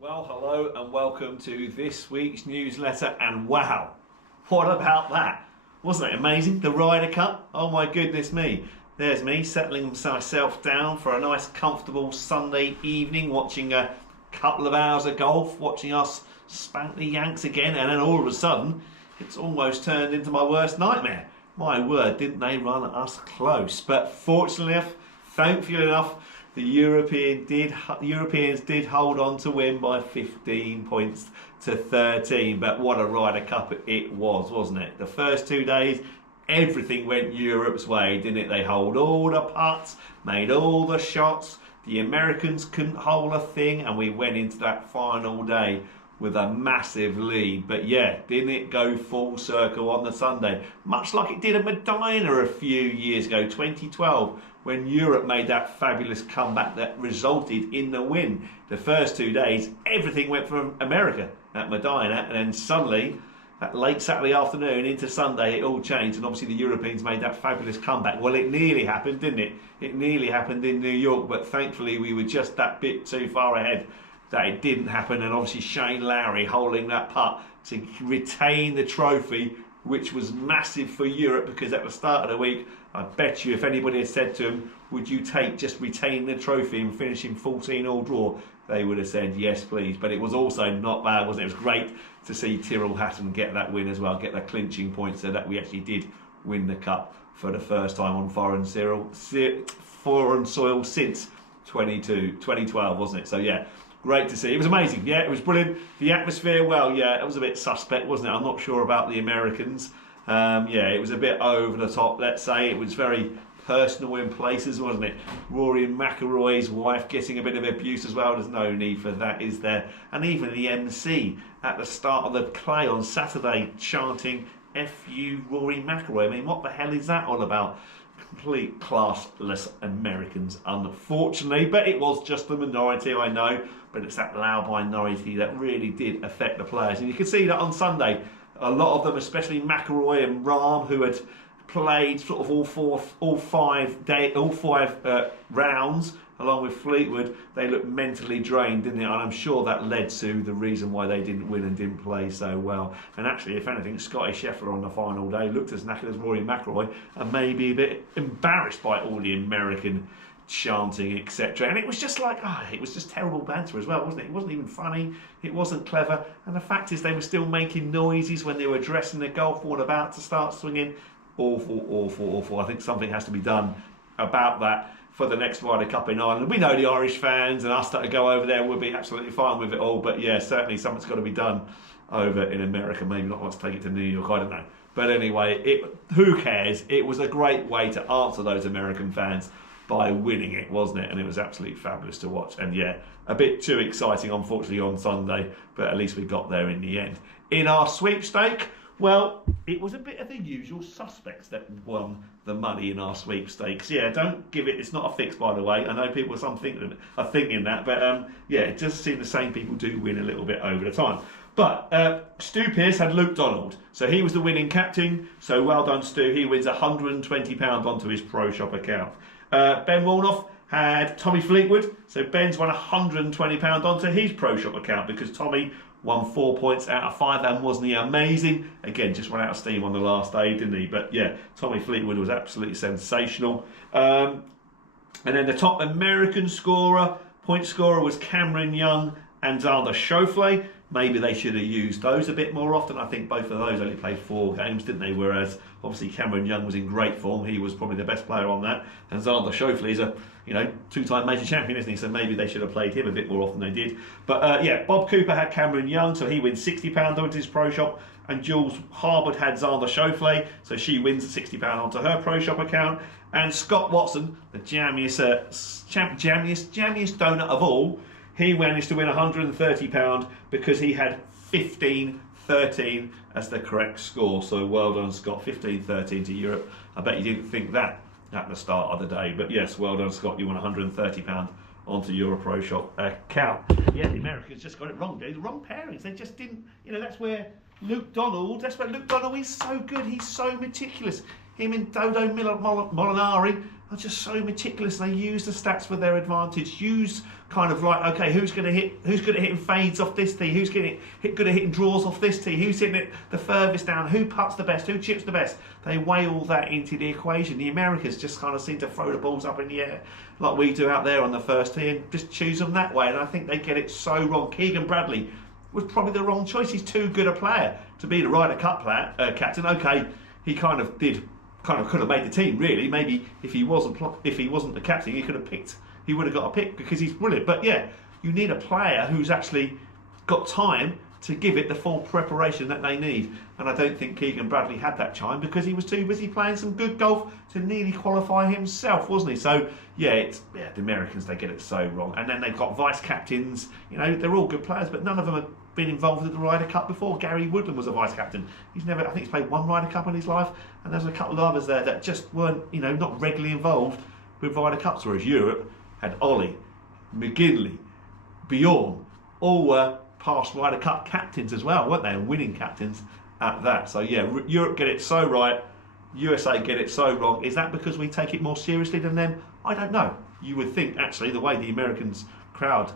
Well, hello and welcome to this week's newsletter. And wow, what about that? Wasn't it amazing? The Ryder Cup. Oh my goodness me. There's me settling myself down for a nice comfortable Sunday evening, watching a couple of hours of golf, watching us spank the Yanks again, and then all of a sudden it's almost turned into my worst nightmare. My word, didn't they run us close? But fortunately enough, thankfully enough, the Europeans did hold on to win by 15 points to 13. But what a Ryder Cup it was, wasn't it? The first 2 days, everything went Europe's way, didn't it? They holed all the putts, made all the shots. The Americans couldn't hold a thing, and we went into that final day with a massive lead. But yeah, didn't it go full circle on the Sunday? Much like it did at Medina a few years ago, 2012, when Europe made that fabulous comeback that resulted in the win. The first 2 days, everything went for America at Medina, and then suddenly, that late Saturday afternoon into Sunday, it all changed, and obviously the Europeans made that fabulous comeback. Well, it nearly happened, didn't it? It nearly happened in New York, but thankfully we were just that bit too far ahead that it didn't happen, and obviously Shane Lowry holding that putt to retain the trophy, which was massive for Europe, because at the start of the week, I bet you if anybody had said to him, would you take just retaining the trophy and finishing 14-all draw, they would have said yes please. But it was also not bad, wasn't it? It was great to see Tyrrell Hatton get that win as well, get that clinching point, so that we actually did win the cup for the first time on foreign soil since 2012, wasn't it? So yeah, great to see. It was amazing. Yeah, it was brilliant. The atmosphere, well, yeah, it was a bit suspect, wasn't it? I'm not sure about the Americans. Yeah, it was a bit over the top, let's say. It was very personal in places, wasn't it? Rory McIlroy's wife getting a bit of abuse as well. There's no need for that, is there? And even the MC at the start of the play on Saturday chanting F you Rory McIlroy. I mean, what the hell is that all about? Complete classless Americans, unfortunately. But it was just the minority, I know. But it's that loud minority that really did affect the players. And you can see that on Sunday, a lot of them, especially McIlroy and Rahm, who had played sort of all five rounds, along with Fleetwood, they looked mentally drained, didn't they? And I'm sure that led to the reason why they didn't win and didn't play so well. And actually, if anything, Scotty Scheffler on the final day looked as knackered as Rory McIlroy, and maybe a bit embarrassed by all the American chanting, etc. And it was just like, it was just terrible banter as well, wasn't it? It wasn't even funny, it wasn't clever, and the fact is they were still making noises when they were dressing the golf ball about to start swinging. Awful, awful, awful. I think something has to be done about that for the next Ryder Cup in Ireland. We know the Irish fans and us that go over there will be absolutely fine with it all, but yeah, certainly something's got to be done over in America. Maybe not let's take it to New York, I don't know. But anyway, who cares? It was a great way to answer those American fans by winning it, wasn't it? And it was absolutely fabulous to watch. And yeah, a bit too exciting, unfortunately, on Sunday, but at least we got there in the end. In our sweepstake, well, it was a bit of the usual suspects that won the money in our sweepstakes. Yeah, don't give it, it's not a fix, by the way. I know people are thinking that, but yeah, it does seem the same people do win a little bit over the time. But Stu Pearce had Luke Donald, so he was the winning captain, so well done Stu. He wins £120 onto his Pro Shop account. Ben Wolnoff had Tommy Fleetwood, so Ben's won £120 onto his Pro Shop account because Tommy won 4 points out of 5, and wasn't he amazing? Again, just ran out of steam on the last day, didn't he? But yeah, Tommy Fleetwood was absolutely sensational. And then the top American point scorer was Cameron Young and Xander Schauffele. Maybe they should have used those a bit more often. I think both of those only played 4 games, didn't they? Whereas obviously Cameron Young was in great form. He was probably the best player on that. And Xander Schauffele is a 2-time major champion, isn't he? So maybe they should have played him a bit more often than they did. But yeah, Bob Cooper had Cameron Young, so he wins £60 onto his Pro Shop. And Jules Harwood had Xander Schauffele, so she wins £60 onto her Pro Shop account. And Scott Watson, the jammiest donut of all, he managed to win £130 because he had 15-13 as the correct score. So well done, Scott. 15-13 to Europe. I bet you didn't think that at the start of the day. But yes, well done, Scott. You won £130 onto your Pro Shop account. Yeah, the Americans just got it wrong. They're the wrong pairings. They just didn't, that's where Luke Donald is so good. He's so meticulous. Him and Dodo Molinari are just so meticulous. They use the stats for their advantage. Use kind of like, okay, who's good at hitting fades off this tee? Who's good at hitting draws off this tee? Who's hitting it the furthest down? Who putts the best? Who chips the best? They weigh all that into the equation. The Americans just kind of seem to throw the balls up in the air like we do out there on the first tee and just choose them that way. And I think they get it so wrong. Keegan Bradley was probably the wrong choice. He's too good a player to be the Ryder Cup captain. Okay, he could have made the team really. Maybe if he wasn't the captain, he would have got a pick because he's brilliant. But yeah, you need a player who's actually got time to give it the full preparation that they need. And I don't think Keegan Bradley had that time because he was too busy playing some good golf to nearly qualify himself, wasn't he? So the Americans, they get it so wrong. And then they've got vice captains. You know, they're all good players, but none of them have been involved with the Ryder Cup before. Gary Woodland was a vice captain. I think he's played one Ryder Cup in his life, and there's a couple of others there that just weren't, not regularly involved with Ryder Cups. Whereas Europe had Ollie, McGinley, Bjorn, all were past Ryder Cup captains as well, weren't they? And winning captains at that. So yeah, Europe get it so right, USA get it so wrong. Is that because we take it more seriously than them? I don't know. You would think actually the way the Americans crowd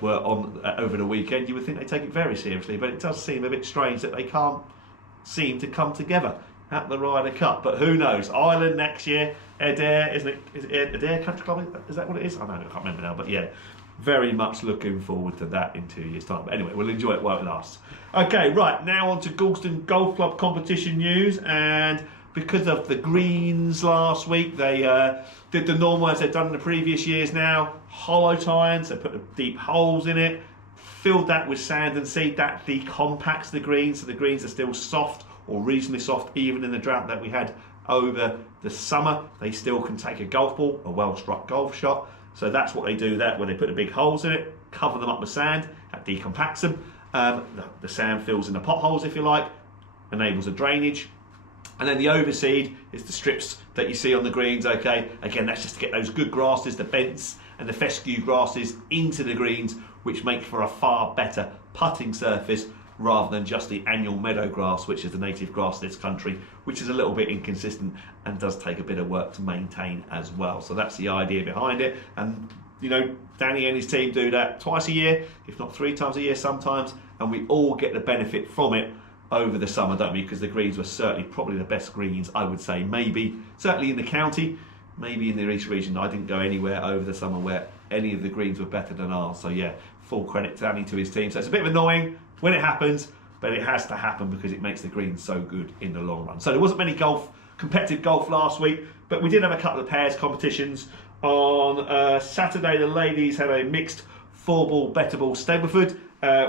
were on over the weekend, you would think they take it very seriously, but it does seem a bit strange that they can't seem to come together at the Ryder Cup. But who knows? Ireland next year, Adair, isn't it? Is it Adair Country Club? Is that what it is? I don't know, I can't remember now, but yeah, very much looking forward to that in 2 years' time. But anyway, we'll enjoy it while it lasts. Okay, right, now on to Galston Golf Club competition news. And because of the greens last week, they did the normal as they've done in the previous years now. Hollow tines, they put the deep holes in it, filled that with sand and seed. That decompacts the greens, so the greens are still soft or reasonably soft, even in the drought that we had over the summer. They still can take a golf ball, a well-struck golf shot. So that's what they do there, when they put the big holes in it, cover them up with sand, that decompacts them. The sand fills in the potholes, if you like, enables a drainage. And then the overseed is the strips that you see on the greens, okay? Again, that's just to get those good grasses, the bents and the fescue grasses into the greens, which make for a far better putting surface rather than just the annual meadow grass, which is the native grass of this country, which is a little bit inconsistent and does take a bit of work to maintain as well. So that's the idea behind it. And Danny and his team do that twice a year, if not 3 times a year sometimes, and we all get the benefit from it over the summer, don't we? Because the greens were certainly probably the best greens, I would say, certainly in the county, maybe in the East region. I didn't go anywhere over the summer where any of the greens were better than ours. So yeah, full credit to Danny, to his team. So it's a bit annoying when it happens, but it has to happen because it makes the greens so good in the long run. So there wasn't many competitive golf last week, but we did have a couple of pairs competitions. On Saturday, the ladies had a mixed 4-ball bettable Stableford,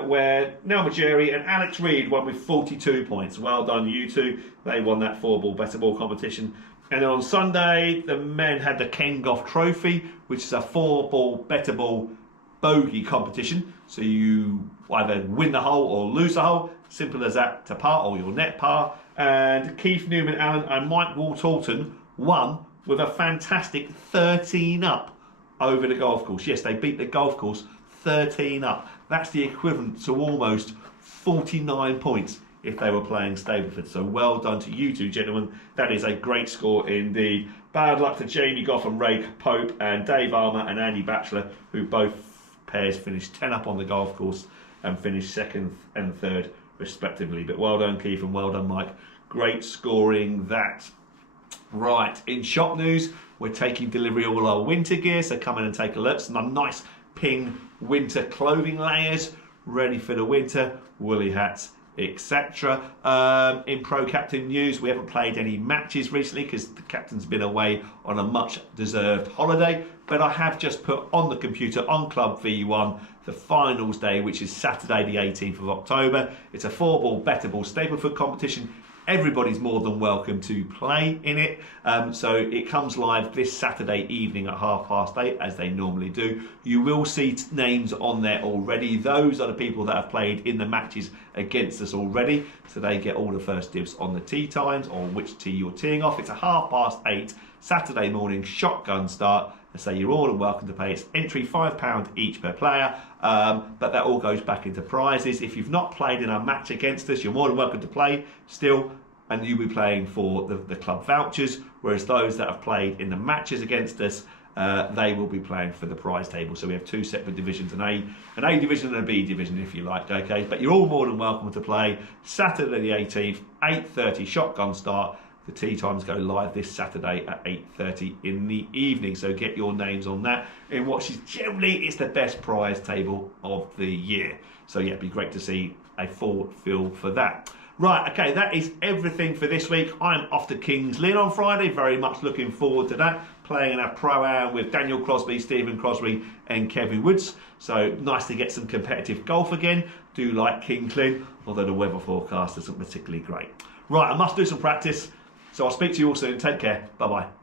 where Nell Majeri and Alex Reed won with 42 points. Well done, you two. They won that 4-ball bettable competition. And then on Sunday, the men had the Ken Goff Trophy, which is a 4-ball bettable bogey competition. So you either win the hole or lose the hole. Simple as that, to par or your net par. And Keith Newman Allen and Mike Wall-Talton won with a fantastic 13 up over the golf course. Yes, they beat the golf course 13 up. That's the equivalent to almost 49 points if they were playing Stableford. So well done to you two gentlemen. That is a great score indeed. Bad luck to Jamie Goff and Ray Pope and Dave Armour and Andy Batchelor, who both pairs finished 10 up on the golf course and finished 2nd and 3rd respectively. But well done Keith and well done Mike. Great scoring that. Right, in shop news, we're taking delivery of all our winter gear, so come in and take a look. Some nice ping winter clothing layers ready for the winter, woolly hats, etc. In Pro Captain news, we haven't played any matches recently because the captain's been away on a much deserved holiday, but I have just put on the computer on Club V1 the finals day, which is Saturday the 18th of October. It's a 4-ball bettable Stableford competition. Everybody's more than welcome to play in it. So it comes live this Saturday evening at 8:30, as they normally do. You will see names on there already. Those are the people that have played in the matches against us already. So they get all the first dibs on the tee times or which tee you're teeing off. It's a 8:30 Saturday morning shotgun start. So you're all welcome to play. It's entry £5 each per player, but that all goes back into prizes. If you've not played in a match against us, you're more than welcome to play still. and you'll be playing for the club vouchers, whereas those that have played in the matches against us, they will be playing for the prize table. So we have 2 separate divisions, an A division and a B division, if you like, okay? But you're all more than welcome to play Saturday the 18th, 8:30 shotgun start. The tea times go live this Saturday at 8:30 in the evening, so get your names on that in what is generally it's the best prize table of the year. So yeah, it'd be great to see a full fill for that. Right, okay, that is everything for this week. I'm off to Kings Lynn on Friday, very much looking forward to that. Playing in a Pro-Am with Daniel Crosby, Stephen Crosby and Kevin Woods. So nice to get some competitive golf again. Do like Kings Lynn, although the weather forecast isn't particularly great. Right, I must do some practice. So I'll speak to you all soon. Take care. Bye-bye.